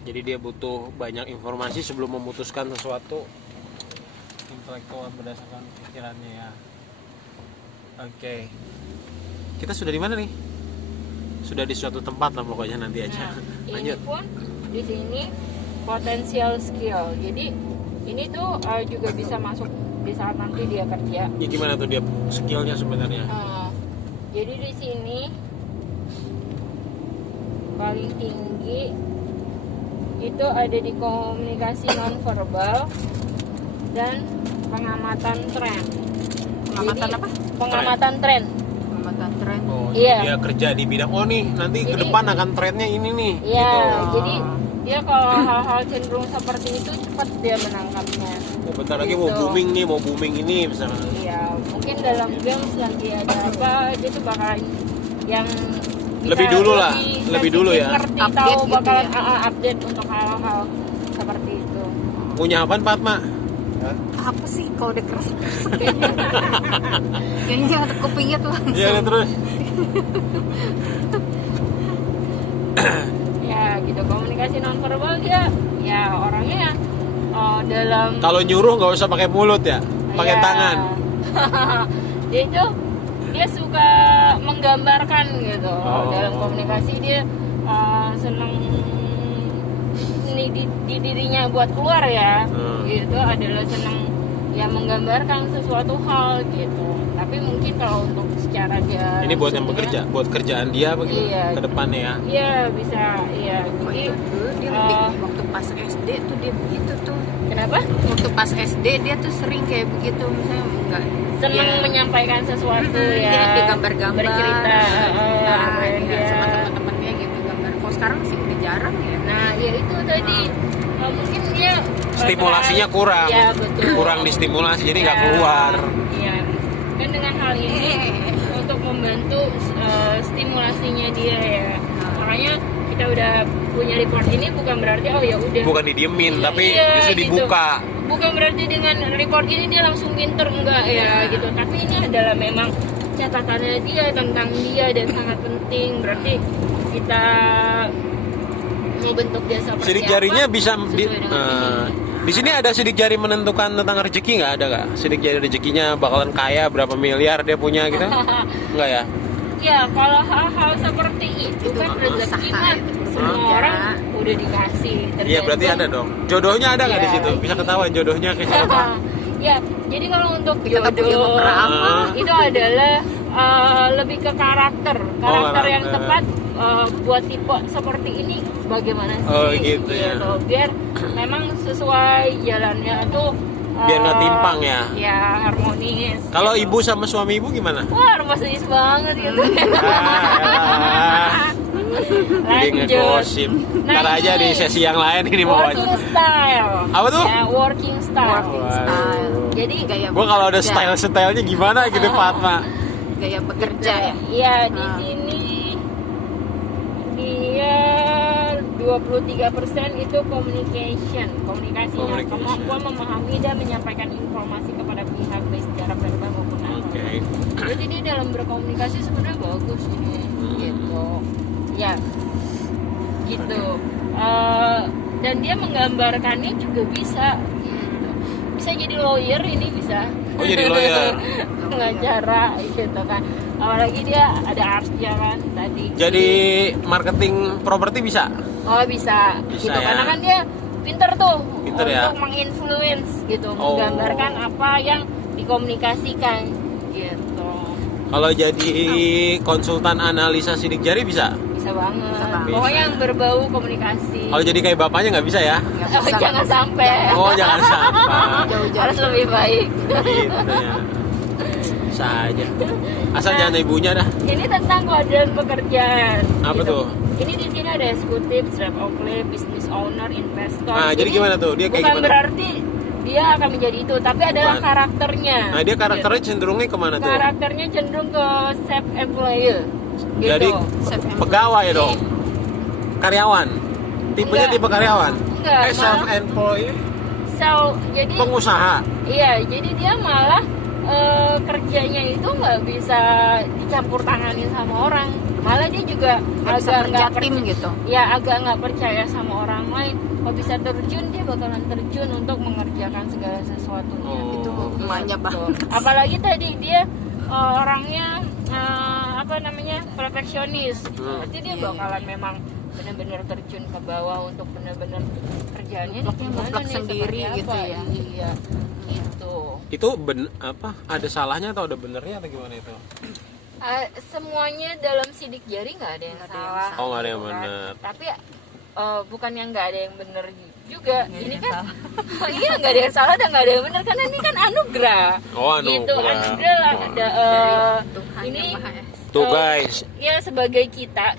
Jadi dia butuh banyak informasi sebelum memutuskan sesuatu. Intelektual berdasarkan pikirannya ya. Oke. Kita sudah di mana nih? Sudah di suatu tempat lah pokoknya, nanti aja. Nah, Lanjut. ini pun di sini potensial skill. Jadi ini tuh juga bisa masuk di saat nanti dia kerja. Ya gimana tuh dia skillnya sebenarnya? Jadi di sini paling tinggi itu ada di komunikasi nonverbal dan pengamatan tren. Pengamatan apa? Pengamatan tren. Pengamatan tren. Oh, Iya. dia kerja di bidang nih nanti ke Jadi- depan akan trennya ini nih. Iya, Gitu. jadi dia kalau hal-hal cenderung seperti itu cepat dia menangkapnya. Oh, bentar lagi mau Gitu. booming nih, mau booming ini misalnya. Iya, mungkin dalam games nanti ada apa, dia tuh bakalan yang bisa Lebih dulu lah, lebih dulu ya. Ngerti Update tahu gitu bakalan ya. update untuk hal-hal seperti itu. Punya apaan Fatma? Apa sih kalau udah keras? Kayaknya ada kupingnya tuh langsung. Iya terus. Ya gitu, komunikasi nonverbal dia ya orangnya yang dalam Kalau nyuruh nggak usah pakai mulut ya, pakai ya, tangan. dia suka menggambarkan gitu. Oh. Dalam komunikasi dia seneng di dirinya buat keluar ya. Gitu adalah seneng ya menggambarkan sesuatu hal gitu. Tapi mungkin kalau untuk secara dia Ini buat yang langsungnya, bekerja, buat kerjaan dia begitu Iya. ke depannya ya. Iya bisa, iya. Oh, Jadi itu dulu dia lebih waktu pas SD tuh dia begitu tuh. kenapa? Waktu pas SD dia tuh sering kayak begitu, misalnya enggak Seneng dia- menyampaikan sesuatu ya. dia gambar-gambar, bercerita. nah, yang dia dia- sama teman-temannya gitu gambar. Kalau sekarang sih udah jarang ya. Nah, ya itu tadi mungkin dia Stimulasinya kurang. Iya, betul. Kurang distimulasi jadi nggak Ya, keluar. Iya. Kan dengan hal ini untuk membantu stimulasinya dia ya. Makanya kita udah punya report ini bukan berarti oh ya udah. Bukan didiemin, tapi Iya, justru gitu. dibuka. Bukan berarti dengan report ini dia langsung pinter enggak ya gitu. Tapi ini adalah memang catatannya dia tentang dia dan sangat penting. Berarti kita mau bentuk dia seperti Sidik apa, jarinya bisa di, sesuai dengan di sini ada sidik jari menentukan tentang rezeki nggak ada nggak? Sidik jari rezekinya bakalan kaya berapa miliar dia punya gitu? Nggak ya? Ya kalau hal-hal seperti itu Itu kan mah rezeki usaha kan itu. semua Iya. orang udah dikasih. Iya berarti ada dong. Jodohnya ada nggak di Iya. situ? Bisa ketahuan jodohnya ke siapa? Ya, jadi kalau untuk Kita punya jodoh beberapa. itu adalah lebih ke karakter yang karakter. tepat buat tipe seperti ini bagaimana sih? Oh, gitu ya. Biar memang sesuai jalannya tuh. Biar nggak timpang ya. Ya harmonis. Kalau ibu sama suami ibu gimana? Wah harmonis banget gitu. Jadi ngegosip. Ntar aja di sesi yang lain ini mau Working style. Apa tuh? Ya, working style. Working style. Jadi Gaya Gua kalau ada bekerja. style-stylenya gimana gitu Fatma? Gaya bekerja ya. Iya, di Ah. sini dia 23% itu communication, komunikasinya, Communication. kemampuan memahami dan menyampaikan informasi kepada pihak baik secara verbal maupun non. Oke. Jadi dia dalam berkomunikasi sebenarnya bagus ini, gitu. Ya, gitu. Dan dia menggambarkannya juga bisa, gitu. Bisa jadi lawyer ini bisa. Oh, jadi lawyer. Pengacara gitu kan. Apalagi dia ada artnya kan tadi. Jadi marketing properti bisa? Oh bisa, Bisa gitu ya. karena kan dia pinter tuh Pinter untuk ya. menginfluence gitu, Oh. menggambarkan apa yang dikomunikasikan gitu. Kalau jadi konsultan analisa sidik jari bisa? Bisa banget. Bisa banget. Pokoknya yang berbau komunikasi. Kalau jadi kayak bapaknya nggak bisa ya? Oh, jangan sampai. Oh jangan sampai. Jauh-jauh. Harus lebih baik. Gitu ya. Bisa aja. Asal jangan ibunya dah. Ini tentang keadaan pekerjaan. Apa tuh? Ini di sini ada eksekutif, strap outlet, business owner, investor. Nah, jadi gimana tuh? Dia kayak bukan gimana? berarti dia akan menjadi itu, tapi adalah Bukan. karakternya. Nah dia karakternya cenderungnya kemana tuh? Karakternya cenderung ke self employer. Gitu. Jadi pegawai ya dong? Karyawan? Tipenya Enggak. tipe karyawan? Enggak, Self employed? jadi Pengusaha? iya, jadi dia malah kerjanya itu nggak bisa dicampur tanganin sama orang. Malah dia juga Nggak bisa agak kerja nggak tim gitu. ya agak nggak percaya sama orang lain. Kalau bisa terjun, dia bakalan terjun untuk mengerjakan segala sesuatunya. Oh. Itu emaknya banget. Apalagi tadi dia orangnya perfeksionis. Berarti dia bakalan memang benar-benar terjun ke bawah untuk benar-benar kerjaannya ini gimana Mutlak nih, sendiri seperti gitu apa. ya. Iya, gitu. Itu ada salahnya atau ada benernya atau gimana itu? Semuanya dalam sidik jari nggak ada yang salah. Oh, nggak ada yang gitu kan. benar. Tapi bukan yang nggak ada yang benar juga. Ini kan iya nggak ada yang salah dan nggak ada yang benar karena ini kan anugerah. Oh, Gitu anugerah. anugerah lah. Wah. Ada Tuhan ini yang Maha Esa. Tuh guys, ya sebagai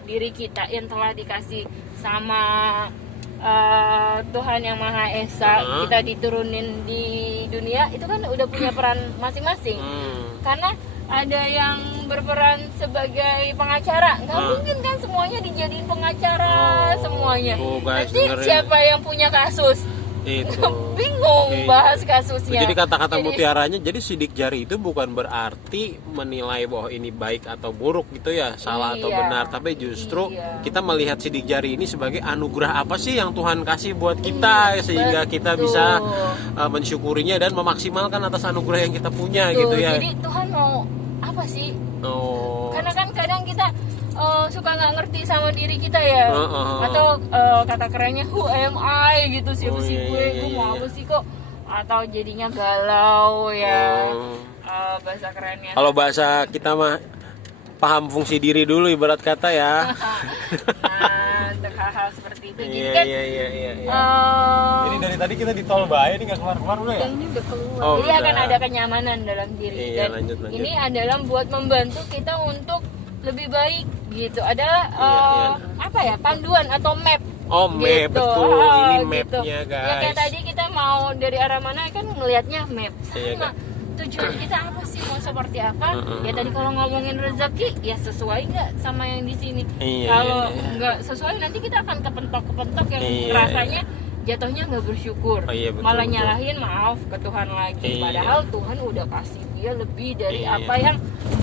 diri kita yang telah dikasih sama Tuhan yang Maha Esa, kita diturunin di dunia itu kan udah punya peran masing-masing. Karena ada yang berperan sebagai pengacara, nggak mungkin kan semuanya dijadiin pengacara semuanya. Tuh, guys, Nanti dengerin. siapa yang punya kasus? itu. Bingung Iya. bahas kasusnya. Jadi kata-kata Jadi, mutiaranya, jadi sidik jari itu bukan berarti menilai bahwa ini baik atau buruk gitu ya, salah atau Iya. benar, tapi justru Iya. kita melihat sidik jari ini sebagai anugerah apa sih yang Tuhan kasih buat kita, Iya, sehingga kita betul. bisa mensyukurinya dan memaksimalkan atas anugerah yang kita punya Tuh, gitu ya. Jadi Tuhan mau apa sih? Oh. Karena kan kadang kita suka nggak ngerti sama diri kita ya, atau kata kerennya who am I gitu, siapa sih gue, gue mau apa sih kok, atau jadinya galau ya. Bahasa kerennya. Kalau bahasa kita mah paham fungsi diri dulu ibarat kata ya. Nah, untuk hal-hal seperti itu. Jadi Iya kan iya iya iya. Ini eh, dari tadi kita di tol Bahaya nih nggak keluar-keluar dulu ya? Ini udah keluar. Oh, jadi udah. akan ada kenyamanan dalam diri. Iya, Dan lanjut. ini adalah buat membantu kita untuk lebih baik gitu. Adalah Iya. apa ya, panduan atau map. Oh, map, Gitu. betul. Ini Gitu. mapnya, guys. Ya kayak tadi kita mau dari arah mana kan ngelihatnya map. Iya, Sama. Kak. Tujuan kita apa sih, mau seperti apa? Ya tadi kalau ngomongin rezeki ya sesuai nggak sama yang di sini. Iya, Kalau iya, iya. nggak sesuai nanti kita akan kepentok yang Iya, rasanya jatuhnya nggak bersyukur. Oh, iya, betul, Malah betul. nyalahin maaf ke Tuhan lagi. Iya. Padahal Tuhan udah kasih dia lebih dari Iya. apa yang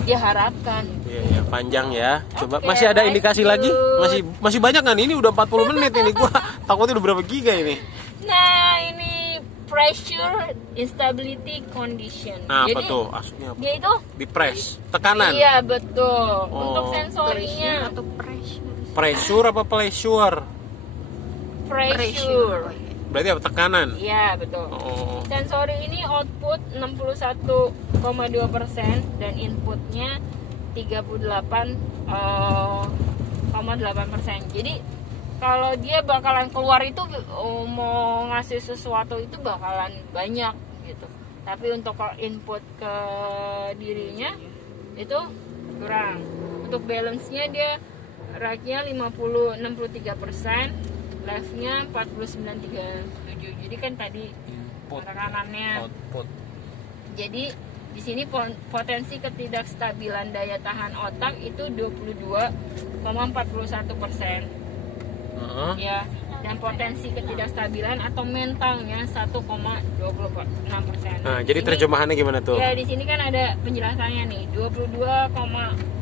dia harapkan. Iya, iya, panjang ya. Coba Oke, masih ada indikasi lanjut. lagi? Masih banyak kan? Ini udah 40 menit ini gua takutnya udah berapa giga ini. Nah, ini pressure instability condition. Nah, apa Jadi tuh? Aslinya apa? dia itu Di press, tekanan. iya betul. Oh. Untuk Pressure sensorinya atau pressure? Pressure apa pleasure? pressure. Oh, iya. Berarti apa tekanan? Iya, betul. Oh. Sensori ini output 61,2% dan inputnya 38,8%. Jadi kalau dia bakalan keluar itu mau ngasih sesuatu itu bakalan banyak gitu. Tapi untuk input ke dirinya itu kurang. Untuk balance-nya dia rate-nya 63%, left-nya 49,37. Jadi kan tadi Input, tekanannya. output. Jadi di sini potensi ketidakstabilan daya tahan otak itu 22,41%. Ya, dan potensi ketidakstabilan atau mentalnya 1,26%. Nah, jadi Ini- terjemahannya gimana tuh? Ya, di sini kan ada penjelasannya nih.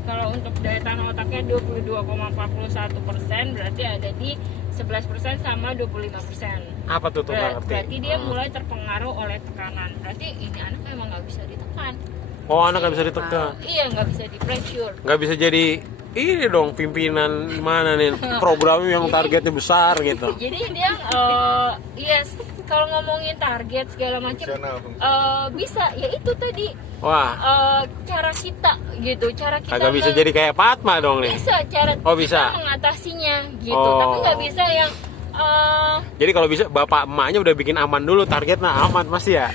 Kalau untuk daya tahan otaknya 22,41%, berarti ada di 11% sama 25%. Apa tuh nggak ngerti? Berarti dia mulai terpengaruh oleh tekanan. Berarti ini anak memang nggak bisa ditekan. Oh, anak nggak bisa ditekan. Iya, nggak bisa di pressure. Nggak bisa jadi ini dong pimpinan mana nih program yang targetnya besar gitu. Jadi dia kalau ngomongin target segala macam bisa, ya itu tadi Wah, cara kita gitu, cara kita kagak bisa jadi kayak Fatma dong nih. bisa cara Oh, bisa. kita mengatasinya gitu, Oh. tapi nggak bisa yang Jadi kalau bisa bapak emaknya udah bikin aman dulu targetnya aman pasti ya.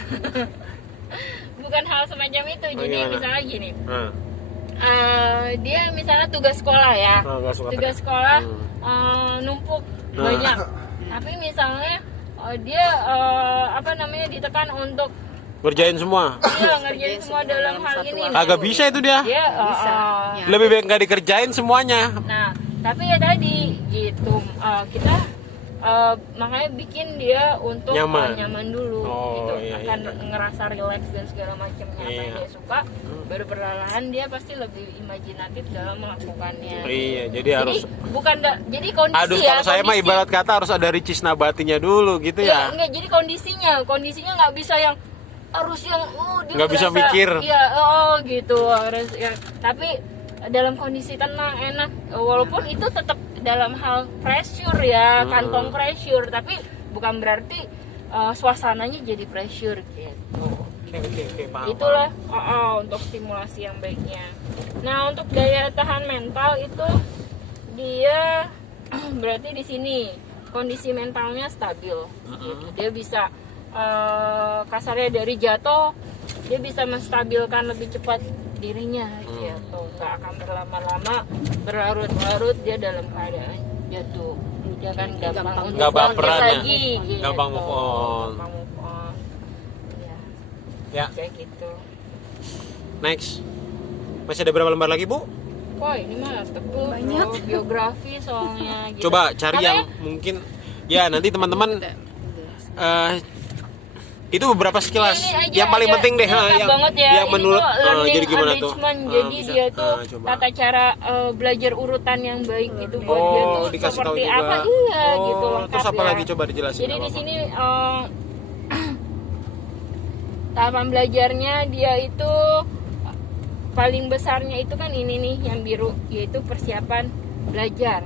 bukan hal semacam itu. Oh, Jadi gimana? misalnya gini, Nah, dia misalnya tugas sekolah ya, nggak suka tugas sekolah numpuk banyak, tapi misalnya dia ditekan untuk ngerjain semua. ngerjain semua dalam hal satu ini. waktu. Kagak bisa itu dia. Dia Bisa. Ya. Lebih baik nggak dikerjain semuanya. Nah, tapi ya tadi gitu kita makanya bikin dia untuk Nyaman. dulu Oh, gitu, iya, akan iya. ngerasa relax dan segala macamnya apa yang Iya. dia suka, baru perlahan dia pasti lebih imajinatif dalam melakukannya. Iya, jadi harus bukan jadi kondisi aduh ya, kalau saya mah kondisi. ibarat kata harus ada ricis nabatinya dulu gitu Iya, ya. enggak, jadi kondisinya nggak bisa yang harus yang dia Nggak bisa ngerasa, mikir. iya gitu harus ya, tapi dalam kondisi tenang enak, walaupun itu tetap dalam hal pressure ya, kantong pressure, tapi bukan berarti suasananya jadi pressure gitu. Oke, paham. Itulah untuk stimulasi yang baiknya. Nah, untuk daya tahan mental itu dia berarti di sini kondisi mentalnya stabil gitu. Dia bisa kasarnya dari jatuh dia bisa menstabilkan lebih cepat dirinya gitu, nggak akan berlama-lama berlarut-larut dia dalam keadaan jatuh. Dia kan gampang untuk Nggak bangkit baperan ya? lagi gitu. Gampang move on. Gampang move on. Ya, Kayak gitu. next. Masih ada berapa lembar lagi, Bu? Wah, ini mah tebel Banyak. bro, biografi soalnya gitu. Coba cari Makanya- yang mungkin ya nanti teman-teman itu beberapa sekilas Ini aja yang paling aja, penting deh, ini lengkap yang banget ya. yang Ini menurut tuh learning jadi gimana tuh? enrichment. Jadi Bisa. dia tuh Coba. tata cara belajar urutan yang baik itu buat Oh, dia tuh dikasih tahu seperti juga. apa? Iya, Oh, gitu lengkap terus apa ya. lagi coba dijelasin, Jadi nggak di apa-apa. sini tahapan belajarnya dia itu paling besarnya itu kan ini nih yang biru, yaitu persiapan belajar.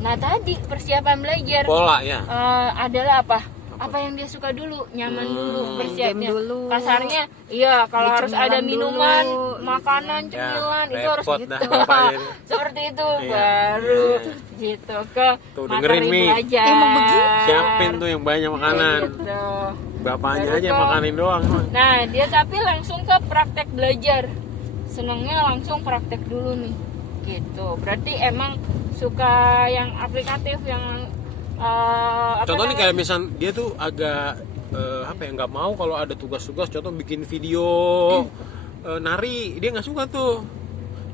Nah, tadi persiapan belajar Pola ya. adalah apa yang dia suka dulu, nyaman dulu, persiapnya. game dulu. Kasarnya, iya kalau Beli harus cemilan ada dulu, minuman, gitu. makanan, cemilan, itu harus repot gitu. dah bapaknya. Seperti itu Iya, baru iya. gitu ke Tuh, dengerin materi nih. belajar. Emang begitu? Siapin tuh yang banyak makanan. Gitu. Bapaknya Baru aja ke- makanin doang. Nah, dia tapi langsung ke praktek belajar. Senengnya langsung praktek dulu nih. Gitu. Berarti emang suka yang aplikatif, yang Contoh nih namanya? kayak misal dia tuh agak apa ya, nggak mau kalau ada tugas-tugas, contoh bikin video nari, dia nggak suka tuh.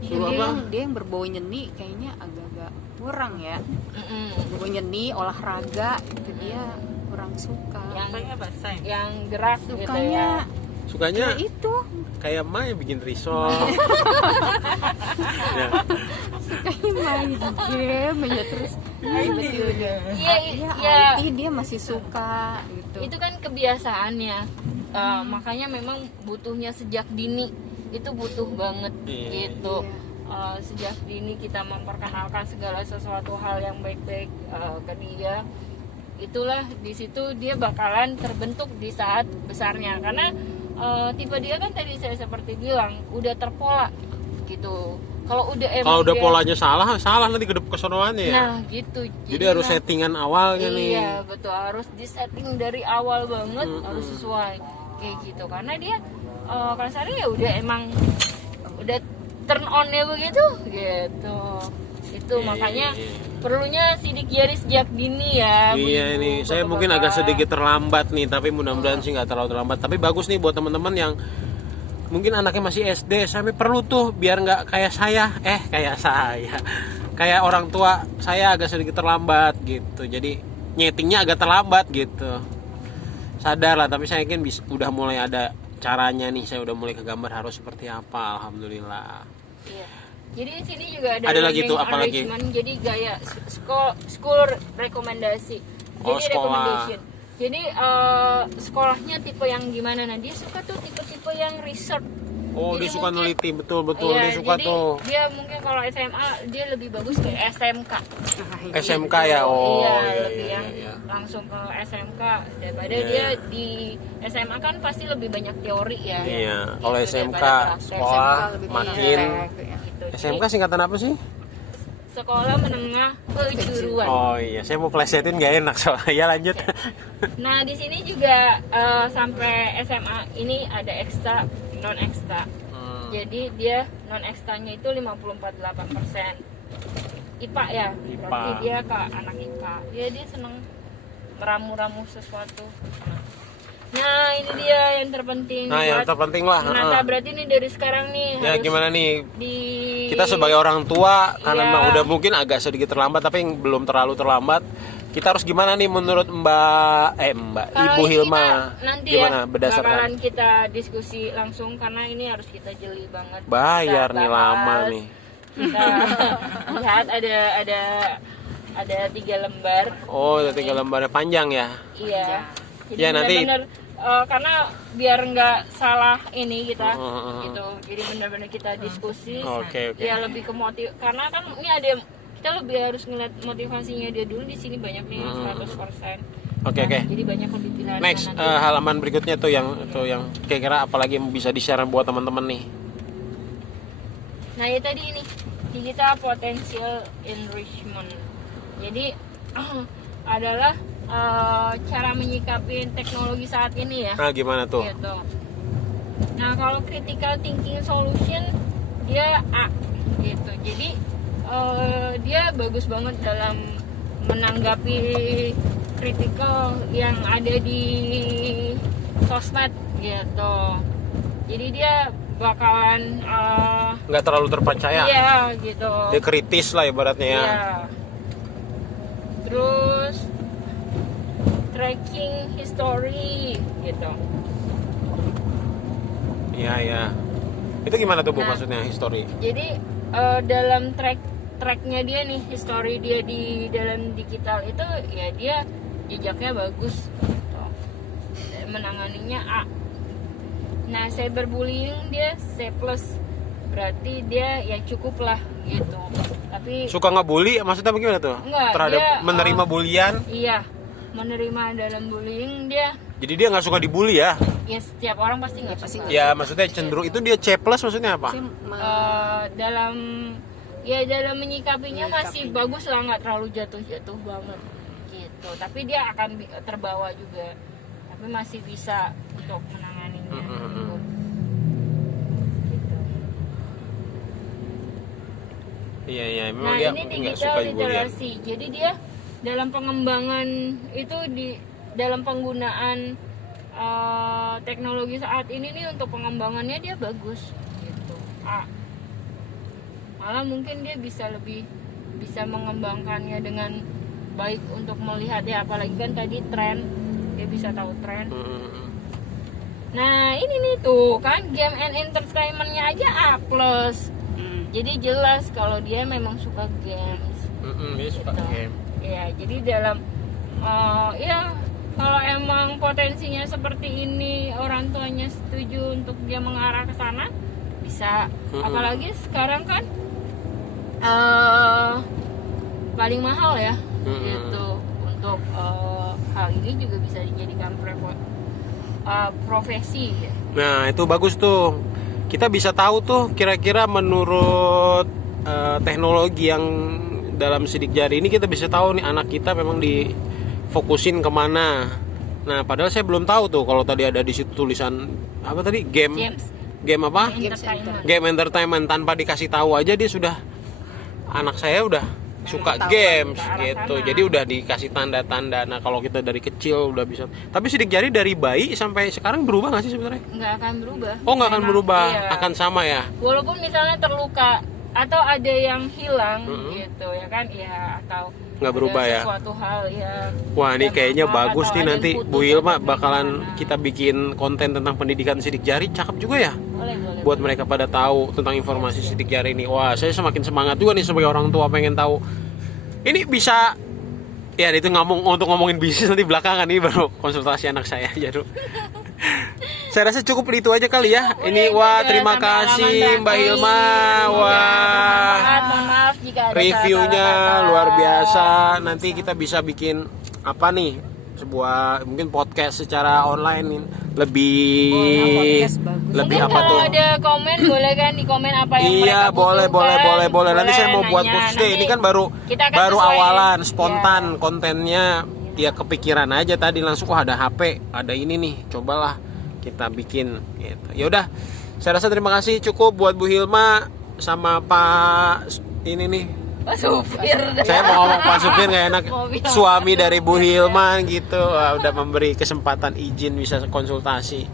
Suruh dia, apa? dia yang berbau nyeni kayaknya agak-agak kurang ya. Mm-mm. Berbau nyeni, olahraga itu dia kurang suka. yang gerak gitu ya. Sukanya Ya itu kayak Maya bikin risol. Ya. kayaknya main game aja terus. Iya, Ya, iya. IT dia masih suka gitu. Itu kan kebiasaannya. Makanya memang butuhnya sejak dini itu butuh banget Iya. gitu. Sejak dini kita memperkenalkan segala sesuatu hal yang baik-baik ke dia. Itulah di situ dia bakalan terbentuk di saat besarnya, karena tipe dia kan tadi saya seperti bilang udah terpola gitu. Kalau Kalau udah dia- polanya salah nanti kesonoannya ya. Nah gitu. Jadi harus nah, settingan awalnya nih. Iya betul, harus disetting dari awal banget, harus sesuai kayak gitu, karena dia kasarnya ya udah emang udah turn onnya begitu gitu. Itu makanya perlunya sidik jari sejak dini ya. Iya, ini saya mungkin agak sedikit terlambat nih, tapi mudah-mudahan sih nggak terlalu terlambat. Tapi bagus nih buat teman-teman yang mungkin anaknya masih SD, sampai perlu tuh biar nggak kayak saya, kayak orang tua saya agak sedikit terlambat gitu. Jadi nyetingnya agak terlambat gitu. Sadar lah, tapi saya yakin udah mulai ada caranya nih. Saya udah mulai kegambar harus seperti apa. Alhamdulillah. Iya. Jadi di sini juga ada Ada lagi learning tuh, apa lagi? arrangement. Jadi gaya school rekomendasi. Jadi Oh, sekolah. recommendation. Jadi sekolahnya tipe yang gimana? Nah, dia suka tuh tipe-tipe yang research. Oh, Jadi dia suka mungkin- neliti, betul Iya, dia suka jadi tuh. dia mungkin kalau SMA dia lebih bagus ke SMK. SMK ya, oh iya, iya, lebih iya, yang iya. langsung ke SMK daripada Iya. dia di SMA kan pasti lebih banyak teori ya. Iya, kalau Gitu, SMK daripada praktek. sekolah lebih makin Gitu. SMK Jadi, singkatan apa sih? sekolah menengah kejuruan. Oh iya, saya mau plesetin nggak enak soalnya. Ya lanjut. Nah, di sini juga sampai SMA ini ada ekstra, non ekstra. Jadi dia non ekstranya itu 54,8%. IPA ya, IPA. berarti dia ke anak IPA. Ya dia seneng meramu-ramu sesuatu. Nah, ini dia yang terpenting. Nah, yang buat terpenting lah. menata. Berarti nih dari sekarang nih Ya harus gimana nih? di Kita sebagai orang tua karena Iya. emang udah mungkin agak sedikit terlambat, tapi belum terlalu terlambat. Kita harus gimana nih menurut Mbak Kalau Ibu ini Hilma? kita nanti Gimana ya berdasarkan bakalan kita diskusi langsung karena ini harus kita jeli banget. bayar Kita nih bahas, lama nih. Kita lihat ada 3 lembar. Oh, ada 3 lembarnya panjang ya. Iya. Jadi Ya, nanti- benar-benar karena biar nggak salah ini kita gitu. Jadi benar-benar kita diskusi. Oke. Ya lebih ke motiv karena kan ini ada kita lebih harus ngeliat motivasinya dia dulu. Di sini banyak nih yang 100%. Oke. Jadi banyak lebih pilihan. Next Nah, nanti- halaman berikutnya tuh yang kira-kira apalagi yang bisa di-share buat teman-teman nih. Nah, ya tadi ini digital potential enrichment. Jadi adalah cara menyikapi teknologi saat ini ya. Nah, gimana tuh? Gitu. Nah, kalau critical thinking solution dia A gitu. Jadi dia bagus banget dalam menanggapi kritikal yang ada di sosmed gitu. Jadi dia bakalan Nggak terlalu terpercaya. iya gitu. Dia kritis lah ibaratnya ya. Iya. Terus tracking history gitu. Iya. Itu gimana tuh Bu Nah. maksudnya history? Jadi dalam tracknya dia nih, history dia di dalam digital itu ya dia jejaknya bagus gitu. Menanganinya A. Nah, cyberbullying dia C+, berarti dia ya cukup lah gitu. Tapi Suka ngebully maksudnya bagaimana tuh? Enggak, Terhadap dia, menerima bulian. iya, menerima dalam bullying dia Jadi dia nggak suka dibully ya? ya setiap orang pasti nggak suka. Ya maksudnya cenderung itu dia C+ maksudnya apa? Dalam menyikapinya masih bagus lah, nggak terlalu jatuh banget gitu. Tapi dia akan terbawa juga, tapi masih bisa untuk menanganinya. Gitu. Iya, memang Nah, dia ini nggak digital suka bulian. literasi. Jadi dia dalam pengembangan itu dalam penggunaan teknologi saat ini nih untuk pengembangannya dia bagus gitu. Malah mungkin dia bisa mengembangkannya dengan baik untuk melihat ya, apalagi kan tadi tren, dia bisa tahu tren. Nah, ini nih tuh kan game and entertainmentnya aja A+. Jadi jelas kalau dia memang suka games. Dia suka Gitu. game. Ya, jadi dalam ya kalau emang potensinya seperti ini, orang tuanya setuju untuk dia mengarah ke sana, bisa. Apalagi sekarang kan paling mahal ya, gitu. Untuk hal ini juga bisa dijadikan profesi. Nah itu bagus tuh. Kita bisa tahu tuh kira-kira menurut teknologi yang dalam sidik jari ini, kita bisa tahu nih anak kita memang difokusin kemana. Nah padahal saya belum tahu tuh kalau tadi ada di situ tulisan apa tadi game apa? Game entertainment. Tanpa dikasih tahu aja dia sudah, anak saya udah suka games gitu. Jadi udah dikasih tanda-tanda. Nah kalau kita dari kecil udah bisa. Tapi sidik jari dari bayi sampai sekarang berubah nggak sih sebenarnya? Nggak akan berubah. Oh nggak akan berubah, Iya. akan sama ya. Walaupun misalnya terluka atau ada yang hilang gitu ya kan, ya atau Nggak berubah ada ya. sesuatu hal yang Wah ini kayaknya bagus nih, nanti Bu Hilma bakalan gimana. kita bikin konten tentang pendidikan sidik jari, cakep juga ya. boleh Buat mereka pada tahu tentang informasi sidik jari ini. Wah saya semakin semangat juga nih sebagai orang tua, pengen tahu. Ini bisa ya itu untuk ngomongin bisnis nanti belakangan, ini baru konsultasi anak saya aja dulu. Saya rasa cukup itu aja kali ya. Ini wah terima kasih Mbak Hilma. Wah Mohon maaf jika ada reviewnya salah-salah kata. luar biasa. Nanti kita bisa bikin apa nih, sebuah mungkin podcast secara online lebih podcast bagus. lebih Mungkin apa kalau tuh. ada komen boleh kan di komen apa yang Iya mereka butuhkan. boleh. Nanti saya mau buat nanya. khusus deh. Nanti Ini kan baru kita akan sesuaiin. awalan, spontan Iya. kontennya. Ya kepikiran aja tadi langsung, ada HP, ada ini nih, cobalah kita bikin gitu. Ya udah, saya rasa terima kasih cukup buat Bu Hilma sama Pak ini nih. Pak supir. Saya mau ngomong Pak supir nggak enak. Mobil. Suami dari Bu Hilma gitu. Wah, udah memberi kesempatan izin bisa konsultasi.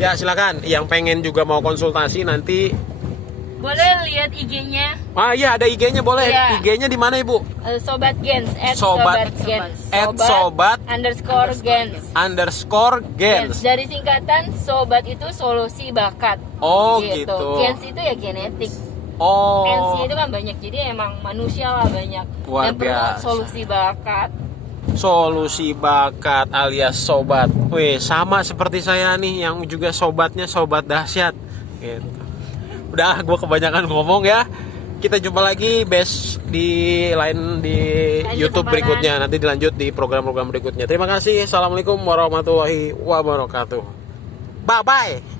Ya silakan, yang pengen juga mau konsultasi nanti Boleh lihat IG-nya Ah iya, ada IG-nya, boleh. Iya. IG-nya di mana, Ibu? Sobat Gens Sobat- Gens @sobat underscore Gens. _gens. Dari singkatan sobat itu solusi bakat. Oh gitu. Gens itu ya genetik. Oh. Gens itu kan banyak, jadi emang manusia lah banyak Luar yang perlu biasa. solusi bakat. Solusi bakat alias sobat. Wih, sama seperti saya nih yang juga sobatnya sobat dahsyat. Gitu. Udah, gue kebanyakan ngomong ya. Kita jumpa lagi di Lanjut YouTube sama berikutnya. Nanti dilanjut di program-program berikutnya. Terima kasih. Assalamualaikum warahmatullahi wabarakatuh. Bye bye.